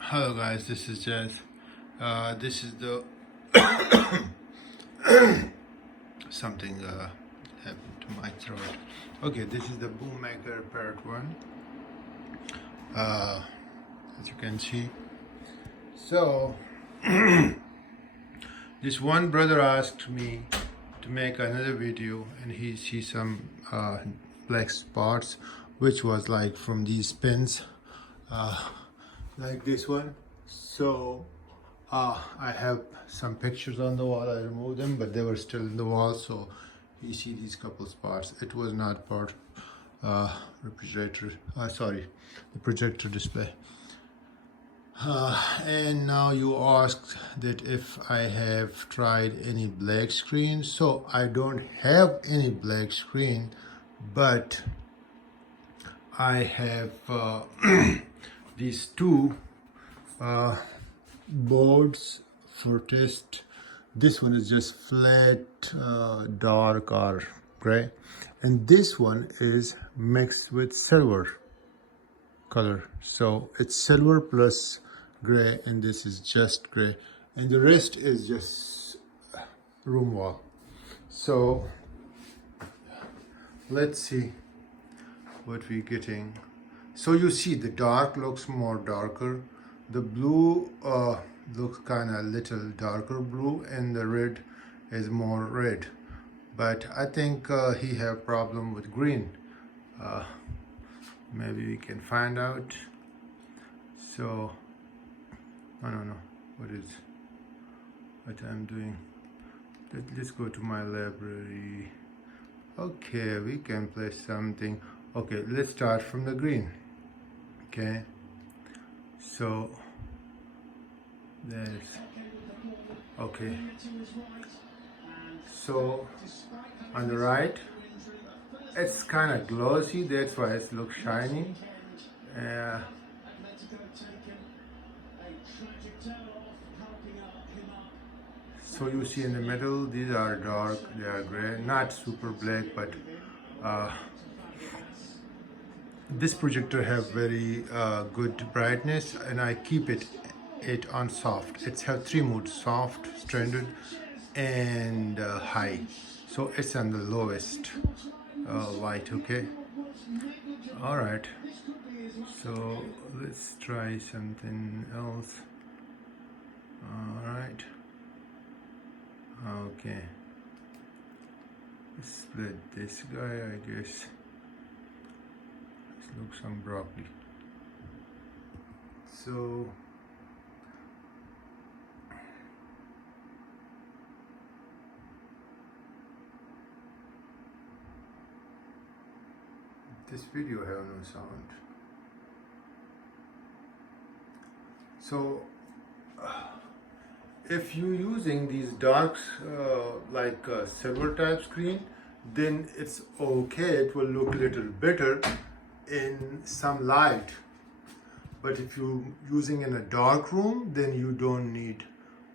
Hello guys, this is Jazz. This is the something happened to my throat. Okay, this is the Bomaker parrot one. As you can see. So this one brother asked me to make another video, and he sees some black spots, which was like from these pins. Like this one. So I have some pictures on the wall. I removed them, but they were still in the wall. So you see these couple spots. It was not part refrigerator. Sorry, the projector display. And now you asked that if I have tried any black screen. So I don't have any black screen, but I have these two boards for test. This one is just flat dark or gray, and this one is mixed with silver color. So it's silver plus gray, and this is just gray, and the rest is just room wall. So let's see what we're getting. So you see the dark looks more darker, the blue looks kind of little darker blue, and the red is more red. But I think he have problem with green. Maybe we can find out. So I don't know what I'm doing. Let's go to my library. Okay, we can play something. Okay, let's start from the green. Okay, so there's okay. So on the right, it's kind of glossy. That's why it looks shiny. So you see in the middle, these are dark. They are gray, not super black, but this projector have very good brightness, and I keep it on soft. It's have three modes: soft, standard, and high. So it's on the lowest light. Okay. All right. So let's try something else. All right. Okay. Let's split this guy, I guess. Let's look some broccoli. So this video have no sound. So if you using these darks like silver type screen, then it's okay, it will look a little better in some light. But if you're using in a dark room, then you don't need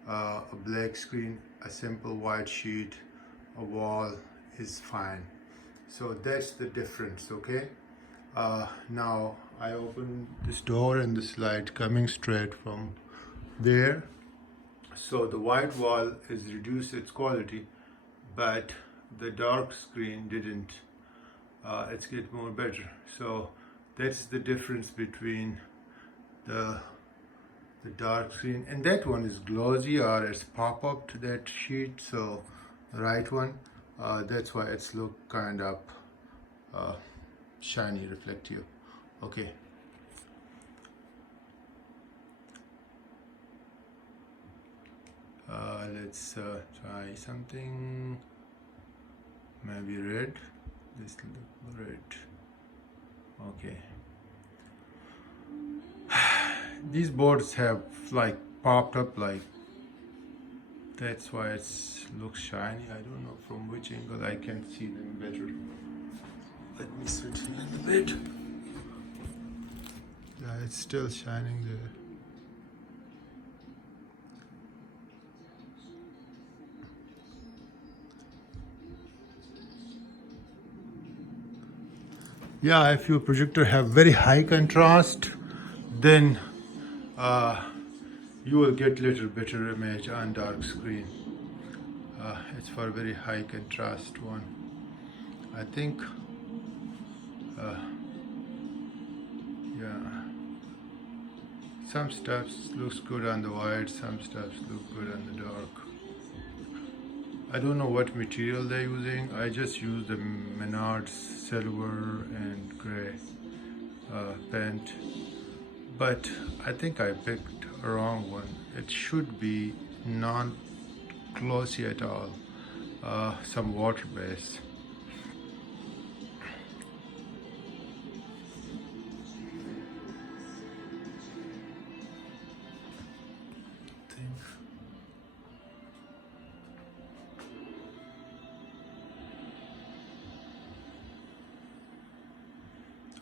a black screen. A simple white sheet, a wall is fine. So that's the difference. Okay, now I open this door, and this light coming straight from there. So the white wall is reduced its quality, but the dark screen didn't. It's get more better. So that's the difference between the dark screen, and that one is glossy, or it's pop up to that sheet. So the right one, that's why it's look kind of shiny, reflective. Okay. Let's try something. Maybe red. This red. Okay. These boards have like popped up, like that's why it looks shiny. I don't know from which angle I can see them better. Let me sit here in the bed. Yeah, it's still shining there. Yeah, if your projector have very high contrast, then you will get little better image on dark screen. It's for a very high contrast one. I think, yeah, some stuff looks good on the white, some stuff look good on the dark. I don't know what material they're using. I just use the Menards silver and gray paint, but I think I picked a wrong one. It should be non-glossy at all, some water base.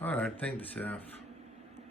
All right, I think this is enough.